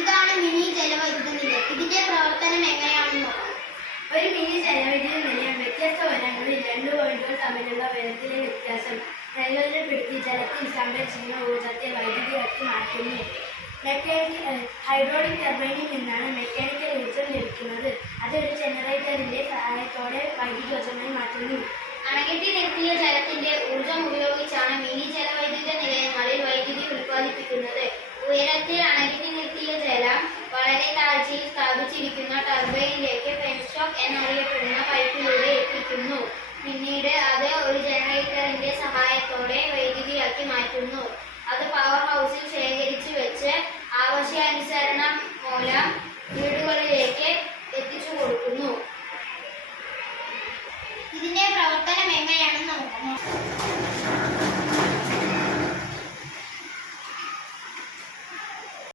ഇതാണ് മിനി ജലവൈദ്യുത നിലയം. ഇതിന്റെ പ്രവർത്തനം എങ്ങനെയാണെന്ന് നോക്കാം. ഒരു മിനി ജലവൈദ്യുത നിലയം വ്യത്യസ്ത ഉയരങ്ങളിൽ രണ്ട് പോയിന്റുകൾ തമ്മിലുള്ള ഉയരത്തിലെ വ്യത്യാസം പ്രയോജനപ്പെടുത്തി ജലത്തിൽ സംഭരിച്ചിരുന്ന ഊർജ്ജത്തെ വൈദ്യുതിയാക്കി മാറ്റുന്നു. ഹൈഡ്രോളിക് ടർബൈനിൽ നിന്നാണ് മെക്കാനിക്കൽ ഊർജ്ജം ലഭിക്കുന്നത്. അത് ഒരു ജനറേറ്ററിന്റെ സഹായത്തോടെ വൈദ്യുതോർജ്ജമായി മാറ്റുന്നു. അണകെട്ടി നിർത്തിയ ജലത്തിന്റെ ഊർജ്ജം ഉപയോഗിച്ചാണ് മിനി ജലവൈദ്യുത നിലയങ്ങളിൽ വൈദ്യുതി ഉൽപ്പാദിപ്പിക്കുന്നത്. ഉയരത്തിൽ അണകെട്ടി നിർത്തിയ ജലം വളരെ താഴ്ചയിൽ സ്ഥാപിച്ചിരിക്കുന്ന ടർബൈനിലേക്ക് പെൻസ്റ്റോക്ക് എന്നറിയപ്പെടുന്ന പൈപ്പിലൂടെ എത്തിക്കുന്നു. പിന്നീട് അത് ഒരു ജനറേറ്ററിന്റെ സഹായത്തോടെ വൈദ്യുതിയാക്കി മാറ്റുന്നു. അത് പവർ ഹൗസിൽ ശേഖരിച്ചു വെച്ച് ആവശ്യാനുസരണം മൂലം വീടുകളിലേക്ക്